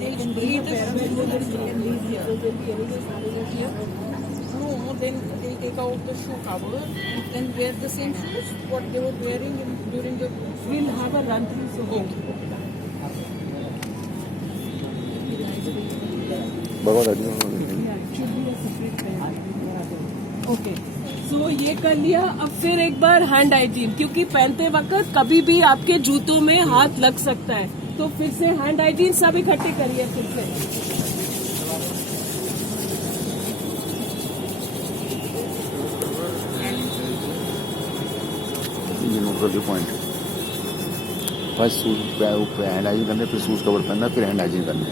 They can breathe no, then they take out the shoe cover and then wear the same shoes what they were wearing during the. We'll have a run through. So okay, so ये कर लिया. अब फिर एक बार hand hygiene, क्योंकि पहनते वक्त कभी भी आपके जूतों में हाथ लग सकता है, तो फिर से हैंड हाइजीन सब इकट्ठे करिए फिर से. Point first shoes hand hygiene करना, फिर शूज कवर पहनना, फिर हैंड हाइजीन करना.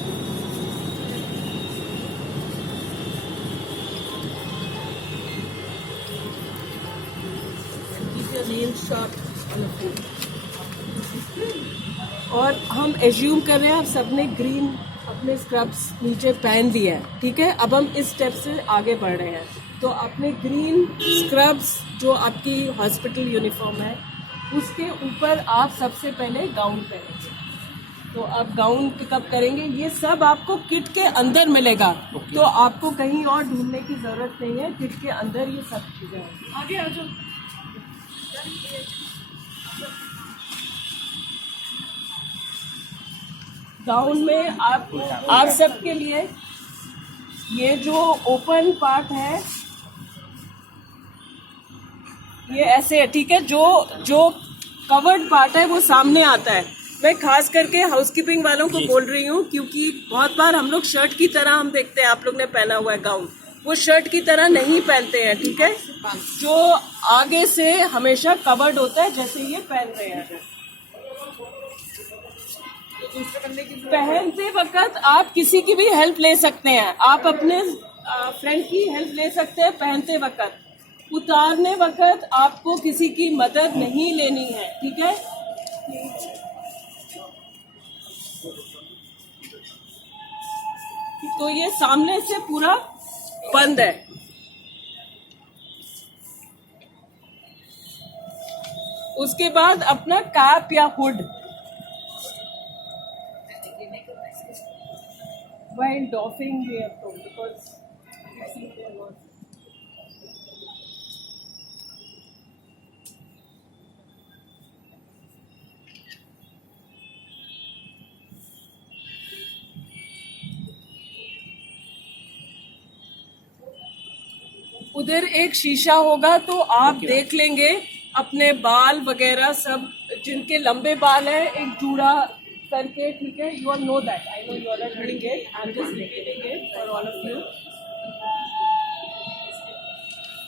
और हम एज्यूम कर रहे हैं आप सबने ग्रीन अपने स्क्रब्स नीचे पहन दिया है, ठीक है. अब हम इस स्टेप से आगे बढ़ रहे हैं. तो अपने ग्रीन स्क्रब्स जो आपकी हॉस्पिटल यूनिफॉर्म है उसके ऊपर आप सबसे पहले गाउन पहनेंगे. तो आप गाउन पिकअप करेंगे. ये सब आपको किट के अंदर मिलेगा, तो आपको कहीं और ढूंढने की जरूरत नहीं है. किट के अंदर ये सब चीजें हैं. आगे आ जाओ. गाउन में आप सबके लिए ये जो ओपन पार्ट है ये ऐसे है, ठीक है. जो कवर्ड पार्ट है वो सामने आता है. मैं खास करके हाउसकीपिंग वालों को बोल रही हूँ, क्योंकि बहुत बार हम लोग शर्ट की तरह हम देखते हैं आप लोग ने पहना हुआ है गाउन, वो शर्ट की तरह नहीं पहनते हैं, ठीक है. जो आगे से हमेशा कवर्ड होता है जैसे ये पहन रहे हैं. पहनते वक्त आप किसी की भी हेल्प ले सकते हैं. आप अपने फ्रेंड की हेल्प ले सकते हैं पहनते वक्त. उतारने वक्त आपको किसी की मदद नहीं लेनी है, ठीक है. तो ये सामने से पूरा बंद है. उसके बाद अपना कैप या hood while doffing the apron, because you see they are not. उधर एक शीशा होगा तो आप देख लेंगे अपने बाल वगैरह सब. जिनके लंबे बाल है एक जूड़ा करके, ठीक है. You are know that, I know you are doing it. I am just repeating it for all of you.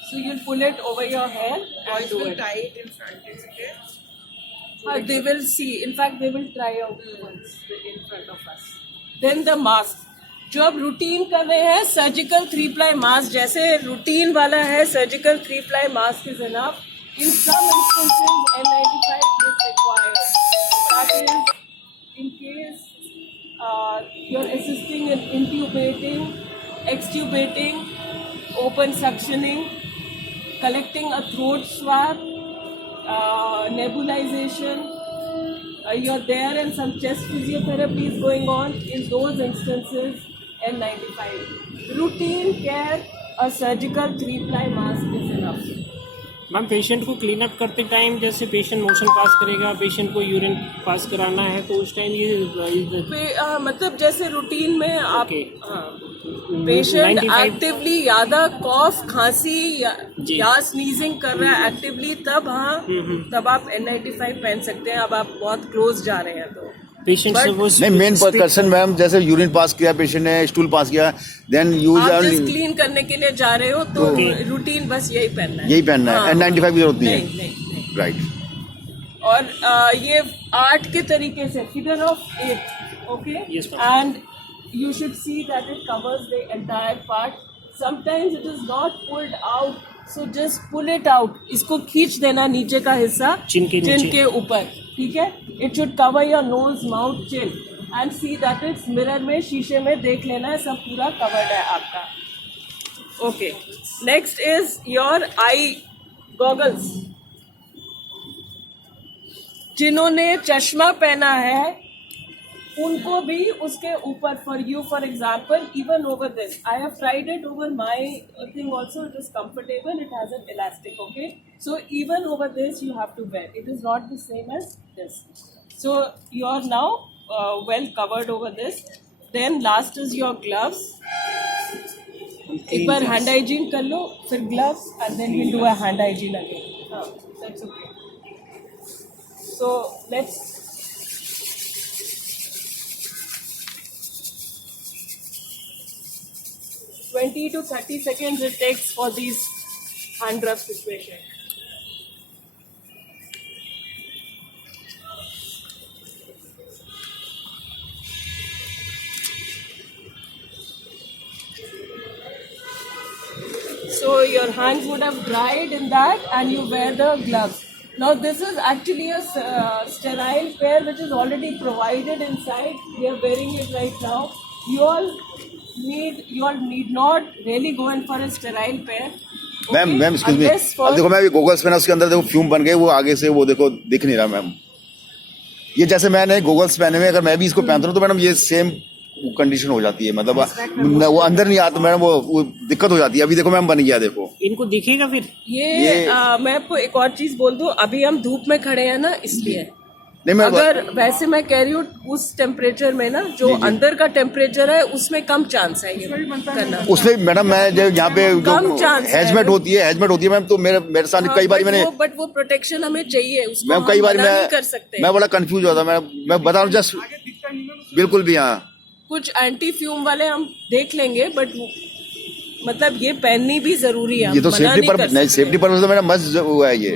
So you pull it over your hair and do it. Tie it in front, isn't it? They will see. In fact, they will try out once in front of us. Then the mask. जो अब routine कर रहे हैं surgical 3-ply mask, जैसे routine वाला है surgical 3-ply mask is enough. In some instances, N95 is required. That is in case you're assisting in intubating, extubating, open suctioning, collecting a throat swab, nebulization. You're there and some chest physiotherapy is going on. In those instances, N95. Routine care, a surgical 3-ply mask is enough. Ma'am patient को clean up करते time जैसे patient motion pass करेगा, patient को urine pass कराना है, तो उस time ये मतलब जैसे रूटीन में आप पेशेंट एक्टिवली ज्यादा कॉफ खांसी या स्नीजिंग कर रहा है एक्टिवली, तब तब आप N95 पहन सकते हैं. अब आप बहुत क्लोज जा रहे हैं तो पेशेंट नहीं. मेन क्वेश्चन मैम, जैसे यूरिन पास किया पेशेंट ने, स्टूल पास किया, देन यूज क्लीन करने के लिए जा रहे हो तो रूटीन बस यही पहनना है. N95 की जरूरत नहीं है. राइट. और ये 8 के तरीके से figure of 8, okay. And you should see that it covers the entire part. Sometimes it is not pulled out, so just pull it out. इसको खींच देना नीचे का हिस्सा चिन के ऊपर, ठीक है. It should cover your nose, mouth, chin, and see that it's mirror में, शीशे में देख लेना है सब पूरा covered है आपका. Okay. Next is your eye goggles. जिन्होंने चश्मा पहना है उनको भी उसके ऊपर, for you for example, even over this I have tried it over my thing also, it is comfortable, it has an elastic, okay, so even over this you have to wear, it is not the same as this, so you are now well covered over this. Then last is your gloves. एक बार hand hygiene कर लो, फिर gloves, and then you do a hand hygiene again. That's okay. So let's 20 to 30 seconds it takes for these hand rub situation. So your hands would have dried in that and you wear the gloves. Now this is actually a sterile pair which is already provided inside. We are wearing it right now. You all need not really go in for a sterile pair. Ma'am excuse me, अब देखो मैं अभी goggles पहना, उसके अंदर देखो fume बन गए, वो आगे से वो देखो दिख नहीं रहा मैम. ये जैसे मैंने गोगल्स पहने हुए, अगर मैं भी इसको पहनता हूँ तो मैडम ये सेम कंडीशन हो जाती है, मतलब वो अंदर नहीं आता मैडम, वो दिक्कत हो जाती है. अभी देखो मैम बन गया, देखो इनको दिखेगा फिर ये मैं आपको एक और चीज बोल दूं, अभी हम धूप में खड़े हैं ना, इसलिए नहीं मैं अगर वैसे मैं कह रही हूँ उस टेम्परेचर में ना, जो अंदर का टेम्परेचर है उसमें कम चांस है ये करना. उसमें मैडम मैं जब यहाँ पे जो हैजमेट होती है मैम, तो मेरे साथ कई बार मैंने, बट वो प्रोटेक्शन हमें चाहिए, उसको मैम कई बार नहीं कर सकते. मैं बड़ा कंफ्यूज होता, मैं बता रहा हूँ जस्ट बिल्कुल भी. हाँ कुछ एंटी फ्यूम वाले हम देख लेंगे, बट मतलब ये पहननी भी जरूरी है. ये तो सेफ्टी पर्पज तो मेरा मस्त हुआ है ये.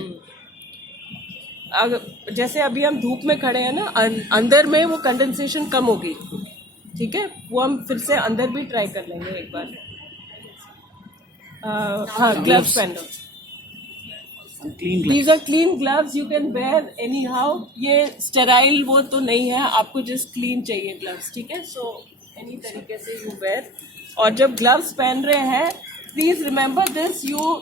जैसे अभी हम धूप में खड़े हैं ना, अंदर में वो कंडेंसेशन कम होगी, ठीक है, वो हम फिर से अंदर भी ट्राई कर लेंगे एक बार. हाँ, ग्लव्स पहन लो. These are clean gloves, you can wear anyhow. ये स्टेराइल वो तो नहीं है, आपको जस्ट क्लीन चाहिए ग्लव्स, ठीक है. सो एनी तरीके से यू वेयर. और जब ग्लव्स पहन रहे हैं, please remember this, you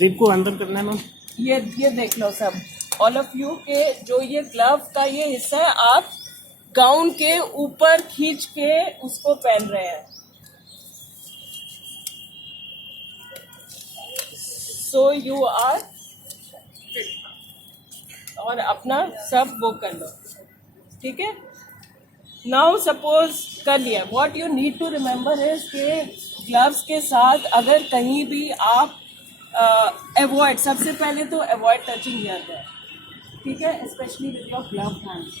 rib को अंदर करना है मैम. ये देख लो सब, ऑल ऑफ यू, के जो ये ग्लव का ये हिस्सा है, आप गाउन के ऊपर खींच के उसको पहन रहे हैं. सो यू आर, और अपना सब वो कर लो, ठीक है. नाउ सपोज कर लिया, what you need to remember is के ग्लव्स के साथ अगर कहीं भी आप अवॉइड, सबसे पहले तो अवॉइड टचिंग हियर देयर, ठीक है, specially with your glove hands.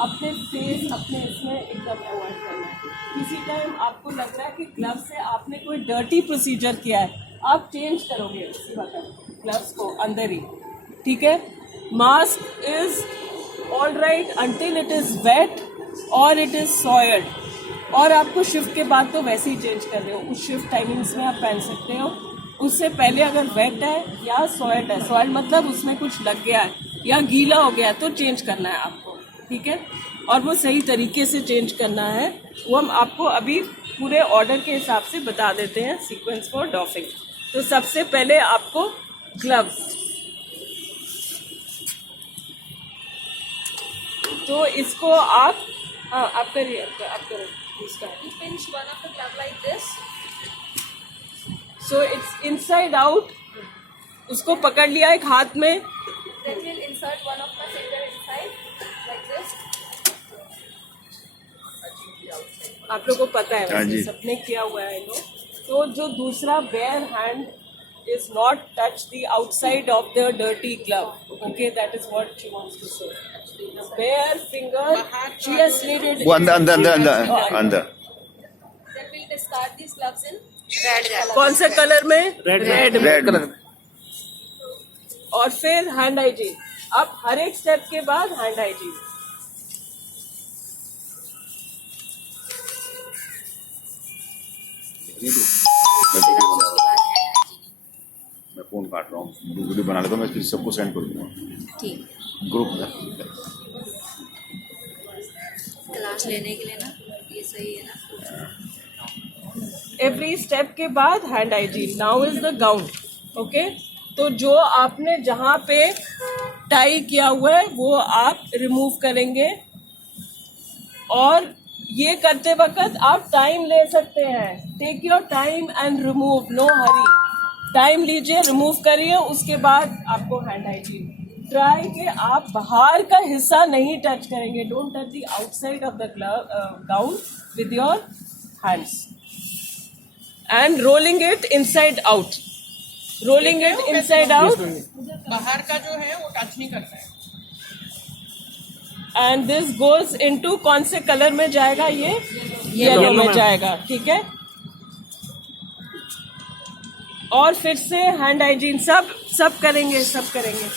अपने फेस, अपने इसमें एकदम अवॉइड करना है. किसी टाइम आपको लग रहा है कि ग्लव से आपने कोई डर्टी प्रोसीजर किया है, आप चेंज करोगे उसी वक्त ग्लव्स को अंदर ही, ठीक है. Mask is all right until it is wet और इट इज सॉयल्ड, और आपको शिफ्ट के बाद तो वैसे ही चेंज कर रहे हो, उस शिफ्ट टाइमिंग्स में आप पहन सकते हो. उससे पहले अगर वेट है या सॉयल्ड है, सॉयल्ड मतलब उसमें कुछ लग गया है या गीला हो गया है, तो चेंज करना है आपको, ठीक है. और वो सही तरीके से चेंज करना है, वो हम आपको अभी पूरे ऑर्डर के हिसाब से बता देते हैं सीक्वेंस फॉर डॉफिंग. तो सबसे पहले आपको ग्लव्स, तो इसको आप, हाँ आप करिए, आप करो. Pinch one of the glove like this. So it's inside out. उसको पकड़ लिया एक हाथ में. Then we'll insert one of my finger inside like this. आप लोगों को पता है, हाँ जी. वैसे सबने किया हुआ है लो. तो जो दूसरा bare hand is not touch the outside of the dirty glove. Okay, that is what she wants to say. The bare finger, she has needed. वो अंदर. Then we'll discard these gloves in red color. कौन से colour में? Red red. और फिर hand hygiene. अब हर एक step के बाद हैंड हाइजीन. मैं फोन काट रहा हूँ, वीडियो बना लेता हूँ, मैं फिर सबको सेंड कर दूंगा ठीक. ग्रुप में. क्लास लेने के लिए ना, ये सही है ना. एवरी स्टेप के बाद hand hygiene. Now is the gown. Okay, तो जो आपने जहाँ पे टाई किया हुआ है वो आप रिमूव करेंगे। और ये करते वक्त आप टाइम ले सकते हैं, take your time and remove, no hurry. Time लीजिए, रिमूव करिए, उसके बाद आपको हैंड हाइजीन। ट्राई कि आप बाहर का हिस्सा नहीं टच करेंगे, don't touch the outside of the gown with your hands and rolling it inside out, rolling it inside out. बाहर का जो है वो टच नहीं करता है। एंड दिस गोज इनटू, कौन से कलर में जाएगा ये? येलो में जाएगा, ठीक है। और फिर से हैंड हाइजीन, सब करेंगे, सब करेंगे।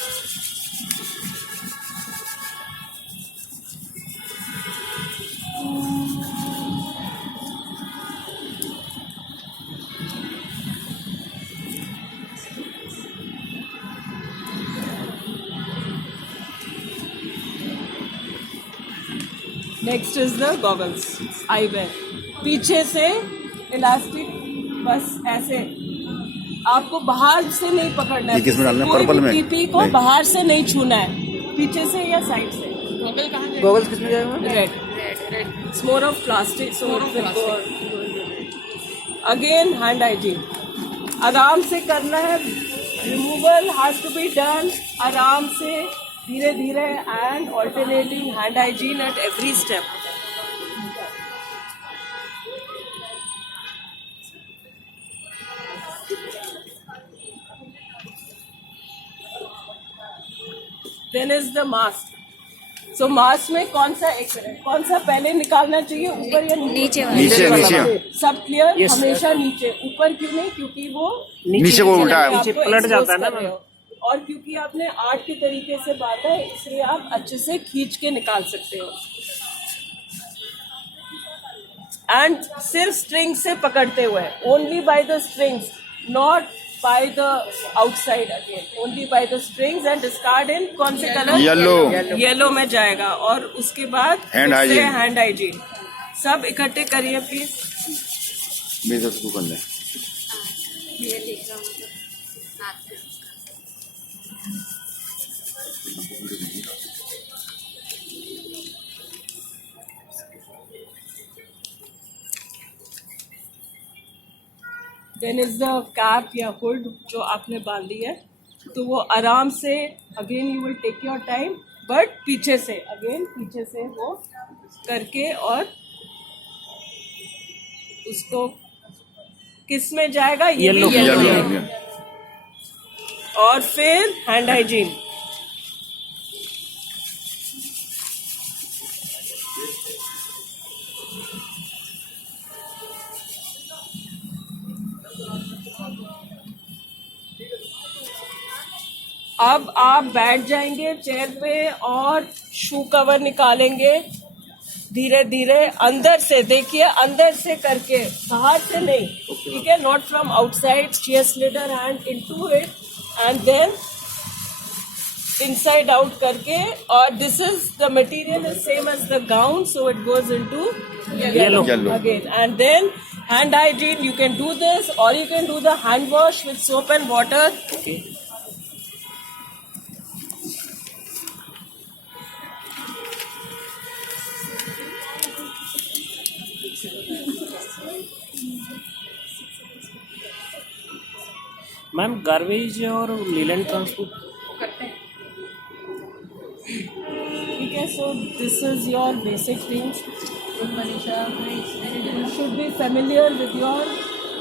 Next is the goggles, I wear. पीछे से इलास्टिक बस ऐसे, आपको बाहर से नहीं पकड़ना है, किसमें डालना है? कोई पर्पल में? भी पीपी को बाहर से नहीं छूना है, पीछे से या साइड से। गॉगल कहाँ गए? गॉगल्स किसमें जाएगा? Red, it's more of plastic, so again hand hygiene आराम से करना है, removal has to be done आराम से, धीरे धीरे, and alternating hand hygiene at every step. Then is the mask. So mask में कौन सा, एक मिनट, कौन सा पहले निकालना चाहिए, ऊपर या नीचे? नीचे नीचे सब क्लियर? हमेशा नीचे, ऊपर क्यों नहीं? क्योंकि वो नीचे को उल्टा है। आपको पलट जाता है ना expose कर रहे हो। और क्योंकि आपने आर्ट के तरीके से बांधा है, इसलिए आप अच्छे से खींच के निकाल सकते हो। एंड सिर्फ स्ट्रिंग से पकड़ते हुए, only by the strings, not by the outside, again only by the strings. And discard in कौन से कलर? येलो में जाएगा। और उसके बाद हैंड हाइजीन, हैंड हाइजीन सब इकट्ठे करिए प्लीज। मेरे से कर ले। देन इज द कैप या हुड जो आपने बांधी है, तो वो आराम से, again you will take your time, but पीछे से, अगेन पीछे से वो करके, और उसको किस में जाएगा? ये भी येलो में। और फिर हैंड हाइजीन, अब आप बैठ जाएंगे चेयर पे और शू कवर निकालेंगे धीरे धीरे, अंदर से देखिए, अंदर से करके, बाहर से नहीं, ठीक है? Not from outside, chair slider hand into it and then inside out करके। और this is the material is same as the gown, so it goes into yellow again. And then hand hygiene, you can do this or you can do the hand wash with soap and water. Okay. Ma'am garbage और Leyland transport करते हैं। ठीक है, so this is your basic things. You should be familiar with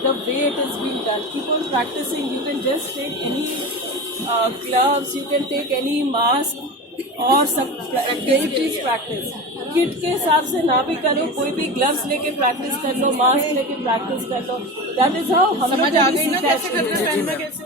the way it is being done. Keep on practicing. You can just take any gloves, you can take any mask, और सब यही चीज practice. Kit के हिसाब से ना भी करो, कोई भी ग्लव्स लेके प्रैक्टिस कर लो, मास्क लेके प्रैक्टिस कर लो। दैट इज हाउ हम लोग समझ आ गई ना कैसे करना है, कैसे